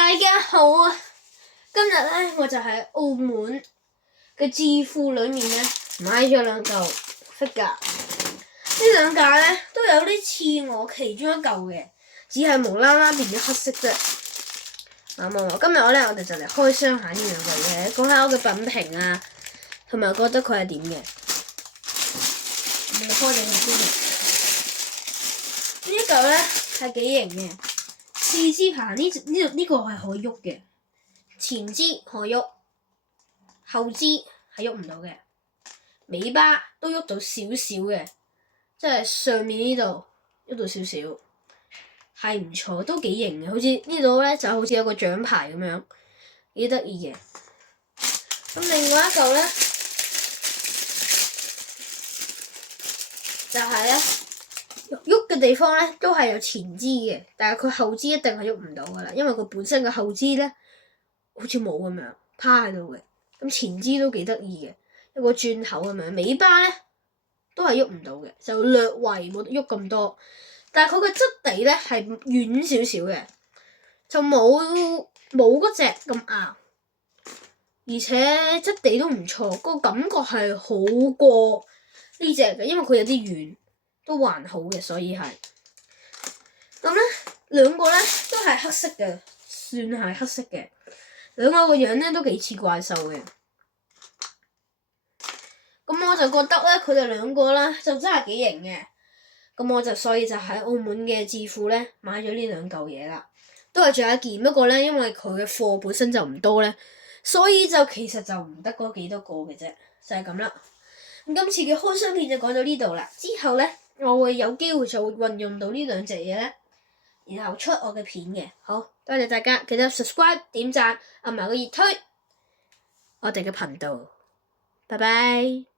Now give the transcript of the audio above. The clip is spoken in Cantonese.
大家好啊！今日咧我就喺澳門嘅置富裏面咧買咗兩嚿 figure，呢兩架咧都有啲似我其中一嚿嘅，只係無啦啦變咗黑色啫。今日我哋就嚟開箱下呢兩嚿嘢，講下我嘅品評啊，同埋覺得佢係點嘅。我哋開定佢先。呢一嚿咧係幾型嘅。四支棚呢個係可以喐嘅，前支可以喐，後支係喐唔到嘅，尾巴都喐到少少嘅，即係上面呢度喐到少少，係唔錯，都幾型嘅。好似呢度咧就好似有個獎牌咁樣，幾得意嘅。咁另外一嚿咧就係咧。喐嘅地方咧都係有前支嘅，但係佢後支一定係喐唔到噶啦，因為佢本身嘅後支咧好似冇咁樣趴喺度嘅。咁前支都幾得意嘅，一個轉口咁樣，尾巴咧都係喐唔到嘅，就略為冇得喐咁多。但係佢嘅質地咧係軟少少嘅，就冇嗰隻咁硬，而且質地都唔錯，個感覺係好過呢隻嘅，因為佢有啲軟。都還好嘅，所以係咁咧，兩個咧都係黑色嘅，算係黑色嘅。兩個個樣咧都幾似怪獸嘅。咁我就覺得咧，佢哋兩個咧就真係幾型嘅。咁我就所以就喺澳門嘅置富咧買咗呢兩嚿嘢啦。都係仲有一件，不過咧因為佢嘅貨本身就唔多咧，所以就其實就唔得嗰幾多個嘅啫，就係咁啦。咁今次嘅開箱片就講到呢度啦，之後咧。我會有機會就會運用到呢兩隻嘢咧，然後出我嘅片嘅。好，多謝大家，記得 subscribe 點讚，按埋個熱推我哋嘅頻道。拜拜。